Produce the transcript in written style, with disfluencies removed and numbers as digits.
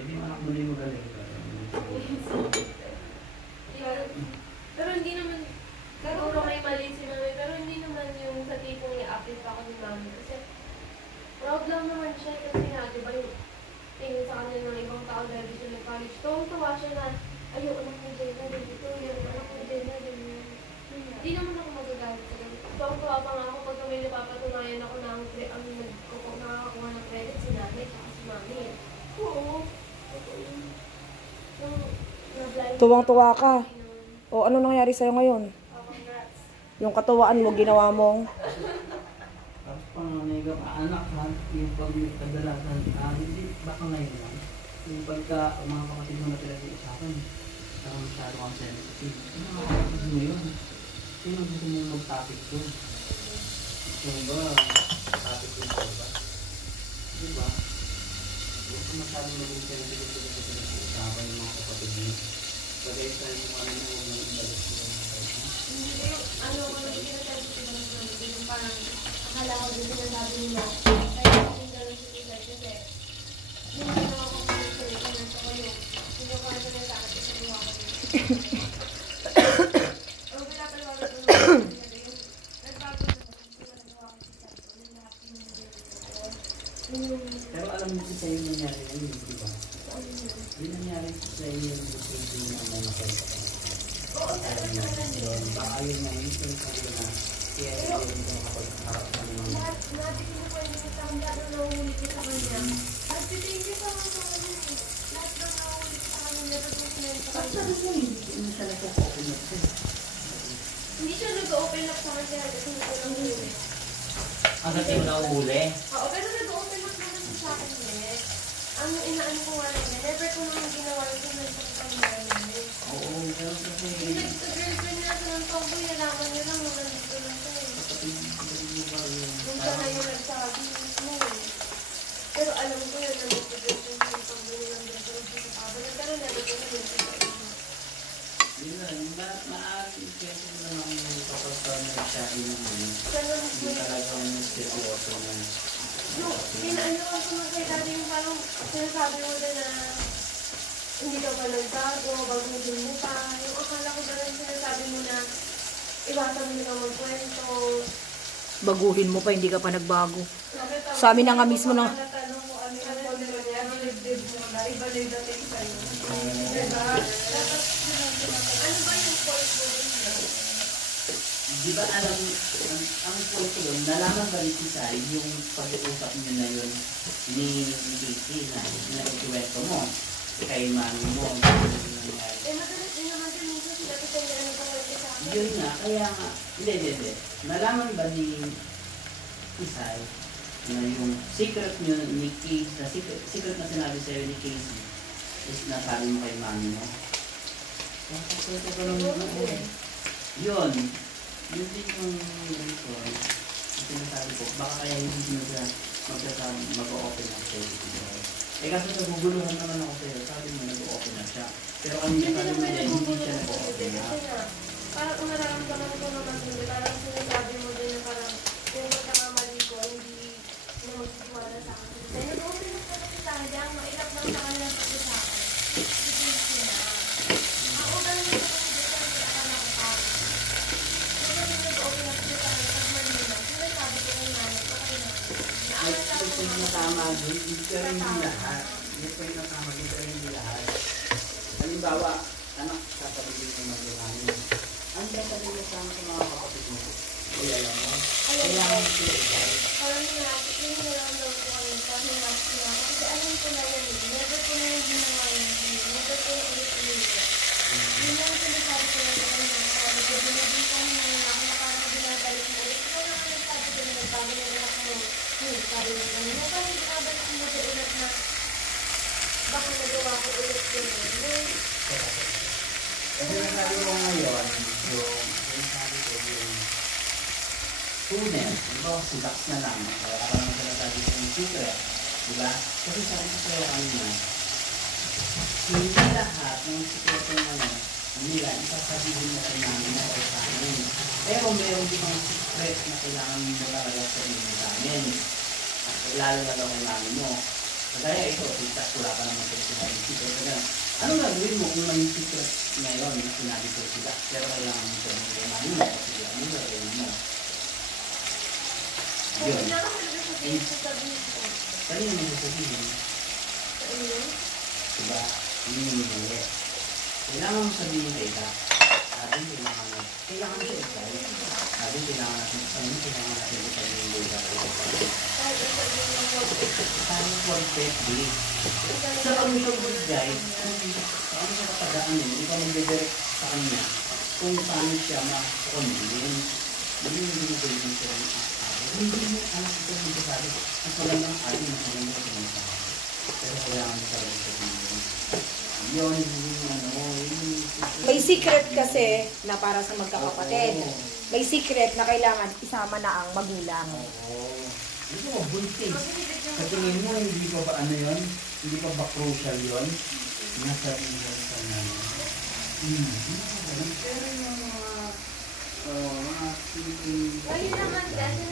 Hindi mo anak mo na yung magaling. Pero hindi naman, siguro may mali si mami, pero hindi naman yung sa tipong i-update pa ako ni mami. Kasi proud lang naman siya kasi nga, di ba yung tingin sa kanya ng ibang tao dahil siya nag-college. Tuwang-tuwa siya na, ayaw, anak ni Jenna, dito, yung anak ni Jenna, ganyan. Hindi naman ako magagalit sa ganyan. Tuwang-tuwa pa nga ako pag may napapatunayan ako na ang nakakakuha ng credit si nanay at si mami. Oo. Tuwang-tuwa ka. O ano nangyari sa'yo ngayon? Yung katuwaan mo, ginawa mong? Tapos panganay ka, anak ha, yung pagkadalasan, hindi, baka ngayon lang. Yung pagka, mga kapatid mo na talaga sa akin, masyado kang sensitive. Ano nga kapatid mo yun? Sino gusto mong mag-topic doon? Gusto mo ba, topic doon ko ba? Diba? Huwag ka masyadong maging sensitive sa pinag-uusapan ng mga kapatid mo. Bagay sa yung ano mo, huwag nang ibalik mo yung hindi yung ano, kung nagkinasensitive ang sinabi, yung parang akala ko din sinasabi nila. Kaya ako yung gano'n si Tita kasi yung ginawa ko kung nasa ko yung sinukuha ko na sa akin isa yung ako dito. Ang pinapalawagan ko naman yung nagbago na ako kung nagawa ko si Santo, yung lahat yung pero alam mo kasi sa'yo nangyari na yun, di ba? Hindi nangyari sa'yo yung decision na may nakita ka. Baka yun na yun, yung sabi na kaya yun ko makapagharap sa mga natin yung pwede mo sa kanya na nahuhuli ko sa kanya. At thank you sa mga kanya. Lahat na nahuhuli ko sa kanya, natutunan sa kanya. Hindi siya nag-open up sa'yo. Hindi siya nag-open up sa kanya kasi hindi ko lang huli. Ang dati mo nahuhuli? Oo, pero nag-open up naman siya sa akin eh. Ang inaano ko nga lang eh, never ko naman ginawa yung pinansa ko kanya eh. Oo, pero kasi... Nag-girlfriend niya sa ng tomboy, nalaman niya lang nung nandito lang siya eh. Kung siya na yung nagsabi mismo eh. Pero alam ko yun, nag-girlfriend niya yung tomboy niya nandito lang siya sa kabalan. Pero never ko naman siya sa inyo. Yun lang, maaari kasi naman yung kapag na nagsabi ng hindi talagang seryoso na. Inaanoan ko nung kay daddy yung parang sinasabi mo din na hindi ka pa nagbago, baguhin mo pa. Yung akala ko ganun sinasabi mo na iwasan mo na magkwento. Baguhin mo pa, hindi ka pa nagbago. Sa amin na nga mismo na... Natanong ko ano yung control niya, ano live mo na, iba na yung dating sa'yo. Diba? Dapat, ano ba yung fault mo din? Di ba alam, ang point ko doon, nalaman ba ni Tisay yung pag-uusap niyo na yun ni Casey na nag-iwento mo kay mami mo? Madalas din naman din minsan sila kita niya ano pangwerte sa akin. Yun nga, kaya nga, hindi. Nalaman ba ni Tisay na yung secret niyo ni Casey, na secret na sinabi sa'yo ni Casey is nasabi mo kay mami mo? Yun. Yun din yung reason na sinasabi ko, baka kaya hindi na siya mag-o-open up sa'yo. Eh kasi naguguluhan naman ako sa'yo, sabi mo nag-o-open up siya. Pero kanina sabi mo yan, hindi siya nag-o-open up. Parang kung nararamdaman ko naman hindi, parang sinasabi mo din na parang yung pagkakamali ko, hindi na magsisiwala sa akin. Dahil nag-open up naman sa akin, dahil mailap lang sa kanila sa sa akin. Sige na. Ako ganun yung pagkakasigasan kaya akala ko pa. Nag-open up siya sa akin, pag malina, sinasabi ko ng nanay ko kay nanay. Ito yung natama din, pero hindi lahat. Ito yung natama din, pero hindi lahat. Halimbawa, anak, sasabihin ko mag-iwanin. Ang sasabihin sa mga kapatid mo, kaya lang mo. Kaya lang sila ikaw. Parang hinapit, yung nilalang ko kami, parang hinapit niya ako. Kasi alam ko na yan, never ko na yung ginawa yun. Never ko na ulit-ulit. Yun lang sinasabi ko na sa kanya. Sabi ko, binigyan ko na ako na parang binabalik mo ulit. Ikaw na sinasabi ko na nagbago na anak mo. Sabi mo kanina, parang binabalik mo sa ulit na baka nagawa ko ulit yun. Kasi nasabi mo ngayon, yung sabi ko yung tunnel, diba, si Dax na lang, parang sinasabi ko yung secret, diba? Kasi sabi ko sa'yo kanina, hindi lahat ng secret ng nila, isasabihin mo kay namin na kay sa amin. Pero meron din mga secret na kailangan mo talaga sabihin sa amin. Lalo na daw kay namin mo. Kaya ito, titas wala pa naman sa sinabi gagawin mo kung may secret ngayon na sinabi ko sila? Pero kailangan mo siya ng kailangan mo kasi ano yung gagawin mo. Kung Yun. hindi ako talaga sabihin ko sabihin ko. Sa'yo naman sasabihin. Sa inyo? Diba? Yun yung mali. Kailangan mo sabihin kay ka. Sabi, kailangan mo siya ikay. Sabi, kailangan natin sa inyo, kailangan natin ikay yung buhay natin. Kahit ito yung mag-work. Tayo perfect day. Sa pag-work guys, kung siya kapadaan yun, ikaw mag-direct sa kanya kung paano siya ma-convince. Hindi yung binibigay mo siya ng asawa. Hindi mo anak ito yung sabi. Mas magandang alim, mas magandang sinasabi. Pero kailangan mo talaga sa pinili. Yun, yung ano, May secret kasi na para sa magkakapatid. Oo. May secret na kailangan isama na ang magulang. Oo. Hindi mo buntis. Mabilis yung Sa tingin mo, hindi pa ba ano yun? Hindi pa ba crucial yun? Nasa tingin sa namin. Pero yung mga, mga sitting... Ngayon naman kasi